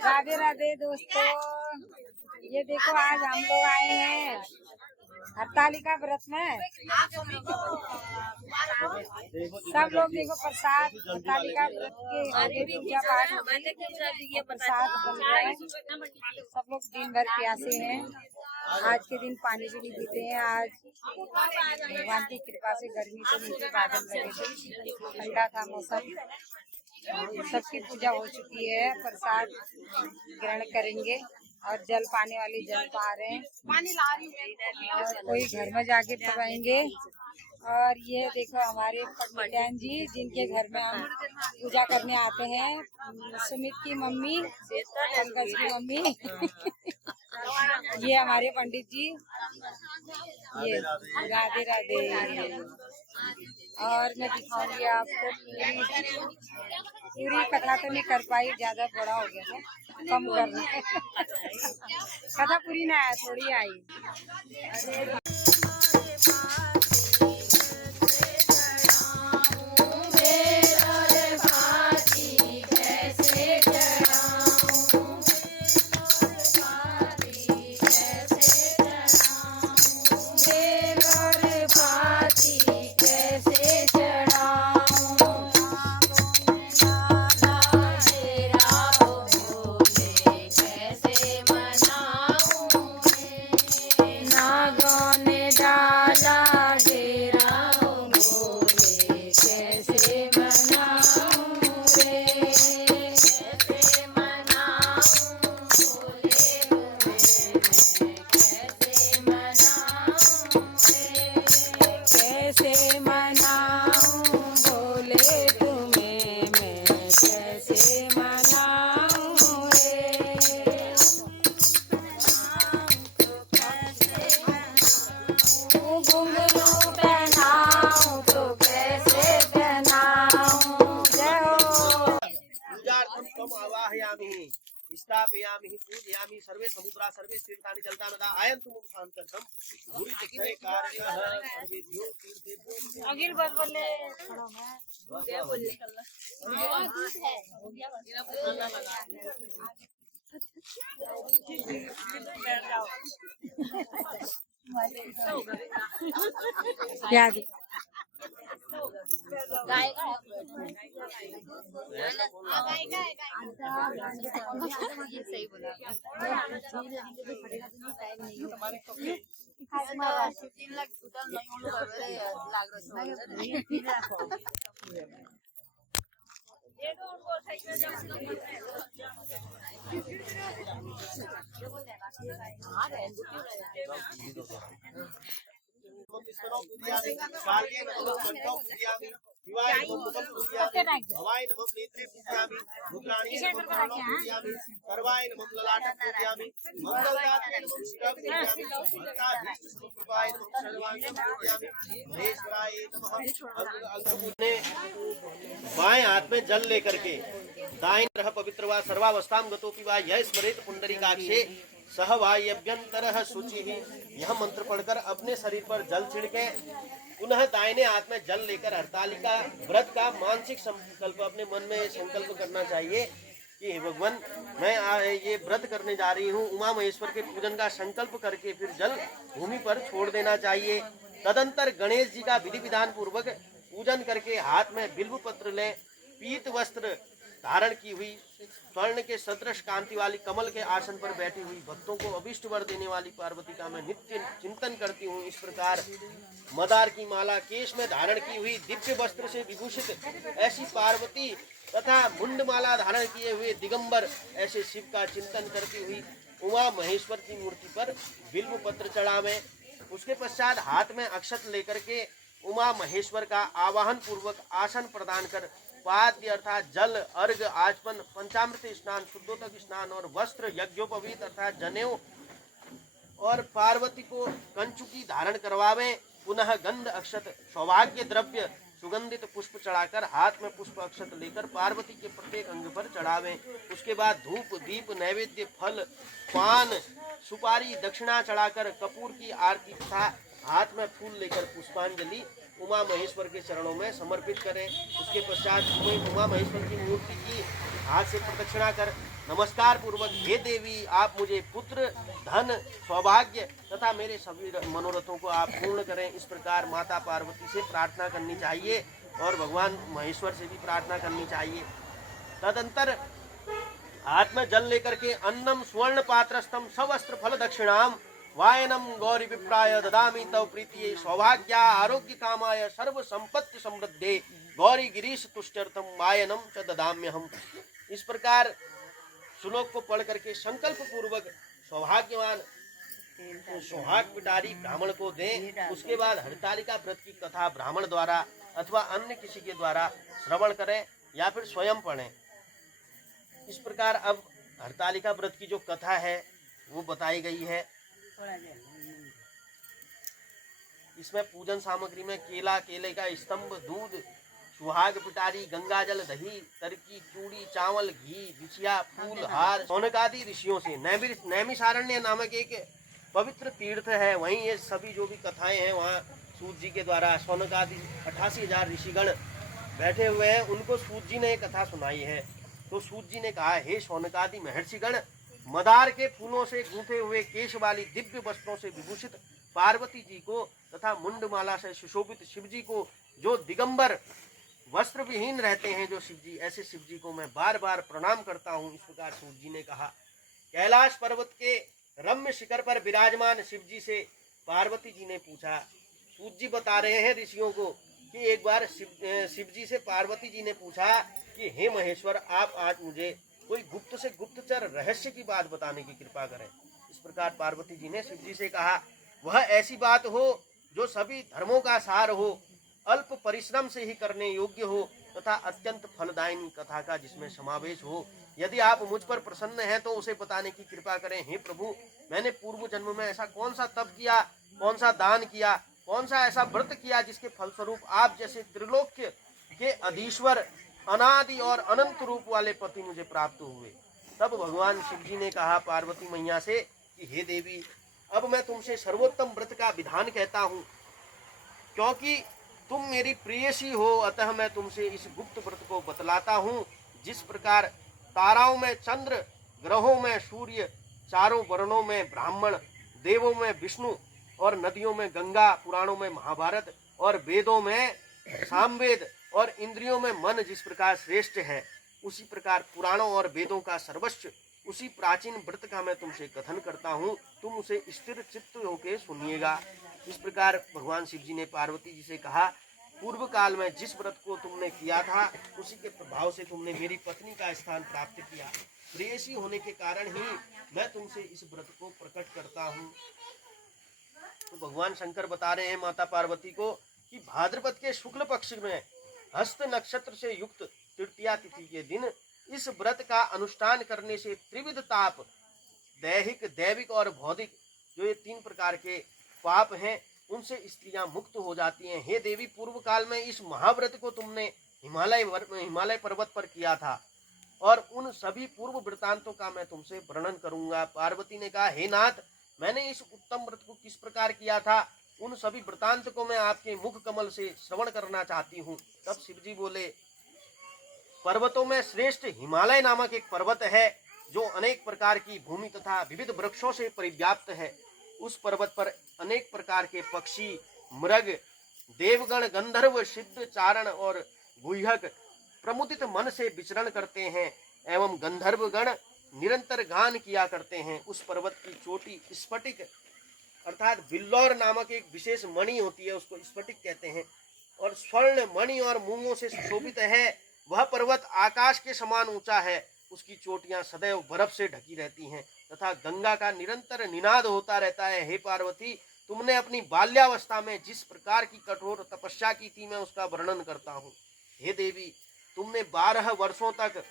राधे राधे दोस्तों, ये देखो आज हम लोग आए हैं हरतालिका व्रत में। सब लोग देखो प्रसाद हरतालिका व्रत के आगे पूजा पाठ प्रसाद बन रहा है। सब लोग दिन भर प्यासे हैं। आज के दिन पानी भी नहीं पीते हैं। आज भगवान की कृपा से गर्मी से नीचे बादल लगे थे, ठंडा था मौसम। सबकी पूजा हो चुकी है, प्रसाद ग्रहण करेंगे और जल पाने वाले जल पा रहे हैं। पानी ला रही है और कोई घर में जाके पवाएंगे। और ये देखो हमारे पटमटियान जी, जिनके घर में हम पूजा करने आते हैं, सुमित की मम्मी, पंकज की मम्मी ये हमारे पंडित जी। ये राधे राधे। और मैं दिखाऊंगी आपको पूरी कथा तो नहीं कर पाई, ज्यादा बड़ा हो गया था, कम करना कथा पूरी ना आया, थोड़ी आई। स्थापयामि पूजयामि सर्वे समुद्रा सर्वे तीर्थानि जलतानदा आयन्तु मुं शान्तम् भूरि जय कार्यः सर्वेभ्यो तीर्थेभ्यो अगिल बस बोले खड़ो मैं हो गया बोलने कल्ला दूध है हो गया बस बैठ जाओ याद गाएगा सही बोला। बाएं हाथ में जल लेकर के दाहिने तरह पवित्र वा सर्वावस्थां गतोपि वा यह स्मरेत पुंडरीकाक्षे सह वायभ्यंतरः शुचिः। यह मंत्र पढ़कर अपने शरीर पर जल छिड़के पुनः दाहिने हाथ में जल लेकर हरतालिका व्रत का मानसिक संकल्प अपने मन में संकल्प करना चाहिए कि भगवान मैं ये व्रत करने जा रही हूँ। उमा महेश्वर के पूजन का संकल्प करके फिर जल भूमि पर छोड़ देना चाहिए। तदंतर गणेश जी का विधि विधान पूर्वक पूजन करके हाथ में बिल्व पत्र लें। पीत वस्त्र धारण की हुई स्वर्ण के सदृश कांति वाली कमल के आसन पर बैठी हुई भक्तों को अभिष्ट वर देने वाली पार्वती का मैं नित्य चिंतन करती हूँ। इस प्रकार मदार की माला केश में धारण की हुई दिव्य वस्त्र से विभूषित ऐसी पार्वती तथा मुंड माला धारण किए हुए दिगंबर ऐसे शिव का चिंतन करती हुई उमा महेश्वर की मूर्ति पर बिल्व पत्र चढ़ावें। उसके पश्चात हाथ में अक्षत लेकर के उमा महेश्वर का आवाहन पूर्वक आसन प्रदान कर पाद्य अर्थात जल अर्घ आचमन पंचामृत स्नान शुद्धोदक स्नान और वस्त्र यज्ञोपवीत अर्थात जनेऊ और पार्वती को कंचुकी धारण करवावें। पुनः गंध अक्षत सौभाग्य द्रव्य सुगंधित पुष्प चढ़ाकर हाथ में पुष्प अक्षत लेकर पार्वती के प्रत्येक अंग पर चढ़ावें। उसके बाद धूप दीप नैवेद्य फल पान सुपारी दक्षिणा चढ़ाकर कपूर की आरती तथा हाथ में फूल लेकर पुष्पांजलि उमा महेश्वर के चरणों में समर्पित करें। उसके पश्चात उमा महेश्वर की मूर्ति की हाथ से प्रदक्षिणा कर नमस्कार पूर्वक हे देवी आप मुझे पुत्र धन सौभाग्य तथा मेरे सभी मनोरथों को आप पूर्ण करें। इस प्रकार माता पार्वती से प्रार्थना करनी चाहिए और भगवान महेश्वर से भी प्रार्थना करनी चाहिए। तदंतर हाथ में जल लेकर के अन्नम स्वर्ण पात्रस्थम सवस्त्र फल दक्षिणाम वायनम गौरी विप्राय ददामी तव प्रीतिये सौभाग्या आरोग्य कामाय सर्व संपत्ति समृद्धे गौरी गिरीश तुष्टर्थम वायनम च ददाम्यहम। इस प्रकार श्लोक को पढ़ करके संकल्प पूर्वक सौभाग्यवान सुहाग पिटारी ब्राह्मण को दें। उसके बाद हरतालिका व्रत की कथा ब्राह्मण द्वारा अथवा अन्य किसी के द्वारा श्रवण करें या फिर स्वयं पढ़ें। इस प्रकार अब हरतालिका व्रत की जो कथा है वो बताई गई है। इसमें पूजन सामग्री में केला, केले का स्तंभ, दूध, सुहाग पिटारी, गंगा जल, दही, तरकी, चूड़ी, चावल, घी, बिछिया, फूल, हार, सोनक आदि ऋषियों से नैमिषारण्य नामक एक पवित्र तीर्थ है। वहीं ये सभी जो भी कथाएं हैं वहाँ सूत जी के द्वारा सोनक आदि 88,000 ऋषिगण बैठे हुए हैं, उनको सूत जी ने कथा सुनाई है। तो सूत जी ने कहा, हे शौनकादि महर्षिगण, मदार के फूलों से गूंथे हुए केश वाली दिव्य वस्त्रों से विभूषित पार्वती जी को तथा मुंडमाला से सुशोभित शिव जी को, जो दिगंबर वस्त्र विहीन रहते हैं जो शिव जी, ऐसे शिव जी को मैं बार बार प्रणाम करता हूँ। इस प्रकार सूत जी ने कहा। कैलाश पर्वत के रम्य शिखर पर विराजमान शिव जी से पार्वती जी ने पूछा। सूत जी बता रहे हैं ऋषियों को कि एक बार शिव जी से पार्वती जी ने पूछा कि हे महेश्वर, आप आज मुझे कोई गुप्त से गुप्तचर रहस्य की बात बताने की कृपा करें। इस प्रकार पार्वती जी ने शिव जी से कहा, वह ऐसी बात हो जो सभी धर्मों का सार हो, अल्प परिश्रम से ही करने योग्य हो तथा अत्यंत फलदायिनी कथा का जिसमें समावेश हो। यदि आप मुझ पर प्रसन्न हैं तो उसे बताने की कृपा करें। हे प्रभु, मैंने पूर्व जन्म में ऐसा कौन सा तप किया, कौन सा दान किया, कौन सा ऐसा व्रत किया जिसके फलस्वरूप आप जैसे त्रिलोक्य के अधीश्वर अनादि और अनंत रूप वाले पति मुझे प्राप्त हुए। तब भगवान शिव जी ने कहा पार्वती मैया से कि हे देवी, अब मैं तुमसे सर्वोत्तम व्रत का विधान कहता हूँ, क्योंकि तुम मेरी प्रेयसी हो, अतः मैं तुमसे इस गुप्त व्रत को बतलाता हूँ। जिस प्रकार ताराओं में चंद्र, ग्रहों में सूर्य, चारों वर्णों में ब्राह्मण, देवों में विष्णु और नदियों में गंगा, पुराणों में महाभारत और वेदों में सामवेद और इंद्रियों में मन जिस प्रकार श्रेष्ठ है, उसी प्रकार पुराणों और वेदों का सर्वस्व उसी प्राचीन व्रत का मैं तुमसे कथन करता हूँ। तुम उसे स्थिर चित्त होकर सुनिएगा। इस प्रकार भगवान शिव जी ने पार्वती जी से कहा, पूर्व काल में जिस व्रत को तुमने किया था उसी के प्रभाव से तुमने मेरी पत्नी का स्थान प्राप्त किया। प्रेयसी होने के कारण ही मैं तुमसे इस व्रत को प्रकट करता हूँ। तो भगवान शंकर बता रहे हैं माता पार्वती को कि भाद्रपद के शुक्ल पक्ष में हस्त नक्षत्र से युक्त तृतीया तिथि के दिन इस व्रत का अनुष्ठान करने से त्रिविध ताप, दैहिक, दैविक और भौतिक, जो ये 3 प्रकार के पाप हैं, उनसे स्त्रियां मुक्त हो जाती हैं। हे देवी, पूर्व काल में इस महाव्रत को तुमने हिमालय पर्वत पर किया था और उन सभी पूर्व वृत्तांतों का मैं तुमसे वर्णन करूंगा। पार्वती ने कहा, हे नाथ, मैंने इस उत्तम व्रत को किस प्रकार किया था, उन सभी वृत्तांत को मैं आपके मुख कमल से श्रवण करना चाहती हूँ। तब शिव जी बोले, पर्वतों में श्रेष्ठ हिमालय नामक एक पर्वत है जो अनेक प्रकार की भूमि तथा विविध वृक्षों से परिव्याप्त है। उस पर्वत पर अनेक प्रकार के पक्षी, मृग, देवगण, गंधर्व, सिद्ध, चारण और गुह्यक प्रमुदित मन से विचरण करते हैं एवं गंधर्वगण निरंतर गान किया करते हैं। उस पर्वत की चोटी स्फटिक अर्थात बिल्लौर नामक एक विशेष मणि होती है, उसको स्फटिक कहते हैं, और स्वर्ण मणि और मूंगों से सुशोभित है। वह पर्वत आकाश के समान ऊंचा है, उसकी चोटियां सदैव बर्फ से ढकी रहती हैं तथा गंगा का निरंतर निनाद होता रहता है। हे पार्वती, तुमने अपनी बाल्यावस्था में जिस प्रकार की कठोर तपस्या की थी, मैं उसका वर्णन करता हूँ। हे देवी, तुमने 12 वर्षों तक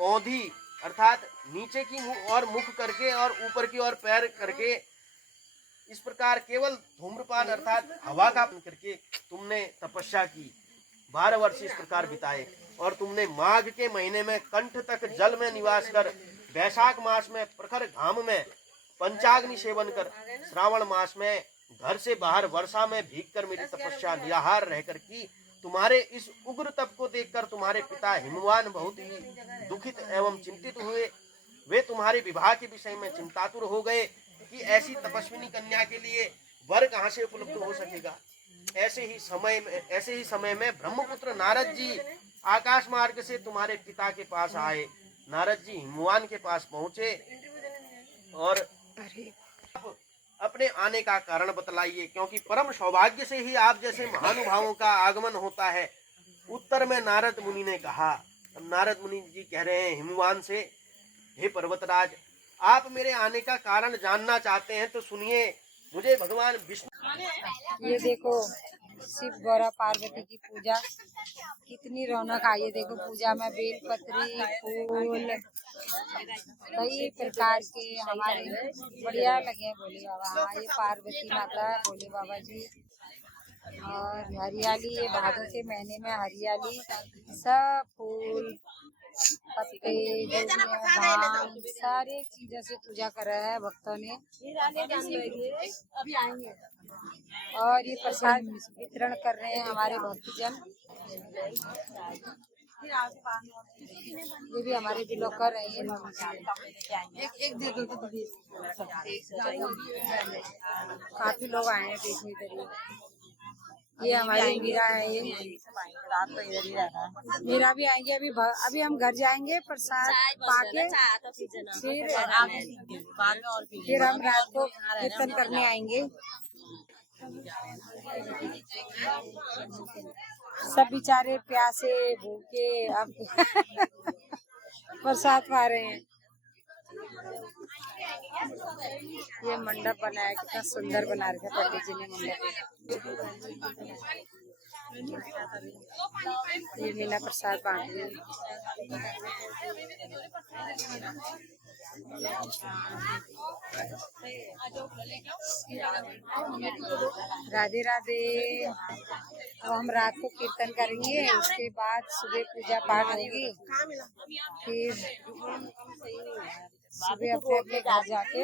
औंधी अर्थात नीचे की ओर मुख करके और ऊपर की ओर पैर करके इस प्रकार केवल धूम्रपान अर्थात हवा का पान करके तुमने तपस्या की। 12 वर्ष इस प्रकार बिताए और तुमने माघ के महीने में कंठ तक जल में निवास कर, वैशाख मास में प्रखर घाम में पंचाग्नि सेवन कर, श्रावण मास में घर से बाहर वर्षा में भीग कर मेरी तपस्या निराहार रहकर की तुम्हारे इस उग्र तप को देखकर तुम्हारे पिता हिमवान बहुत ही दुखित एवं चिंतित हुए। वे तुम्हारे विवाह के विषय में चिंतातुर हो गए कि ऐसी तपस्विनी कन्या के लिए वर कहाँ से उपलब्ध हो सकेगा। ऐसे ही समय में ब्रह्मपुत्र नारद जी आकाश मार्ग से तुम्हारे पिता के पास आए। नारद जी हिमवान के पास पहुंचे और अपने आने का कारण बतलाइए, क्योंकि परम सौभाग्य से ही आप जैसे महानुभावों का आगमन होता है। उत्तर में नारद मुनि ने कहा, नारद मुनि जी कह रहे हैं हिमवान से, हे पर्वतराज, आप मेरे आने का कारण जानना चाहते हैं तो सुनिए। मुझे भगवान विष्णु, ये देखो शिव गौरा पार्वती की पूजा, कितनी रौनक आई है। देखो पूजा में बेलपत्री, फूल, कई प्रकार के हमारे बढ़िया लगे हैं भोले बाबा। हाँ, ये पार्वती माता, भोले बाबा जी, और हरियाली, ये भादों के महीने में हरियाली, सब फूल पत्ते, धान, सारे चीजों से पूजा कर रहे हैं भक्तों ने। और ये प्रसाद वितरण कर रहे हैं हमारे भक्तजन। ये भी हमारे बिलोकर है। एक दे दो, काफी लोग आए हैं देखने के लिए। ये हमारी मीरा है, ये मीरा भी आएंगे। अभी हम घर जाएंगे प्रसाद पाके, फिर हम रात को कीर्तन करने आएंगे। सब बेचारे प्यासे भूखे अब प्रसाद पा रहे हैं। ये मंडप बनाया, कितना सुंदर बना रखे पंडित जी ने मंडप। ये मीना प्रसाद बांट रही है। राधे राधे। तो हम रात को कीर्तन करेंगे, उसके बाद सुबह पूजा पाठ होगी, फिर सुबह अपने अपने घर जाके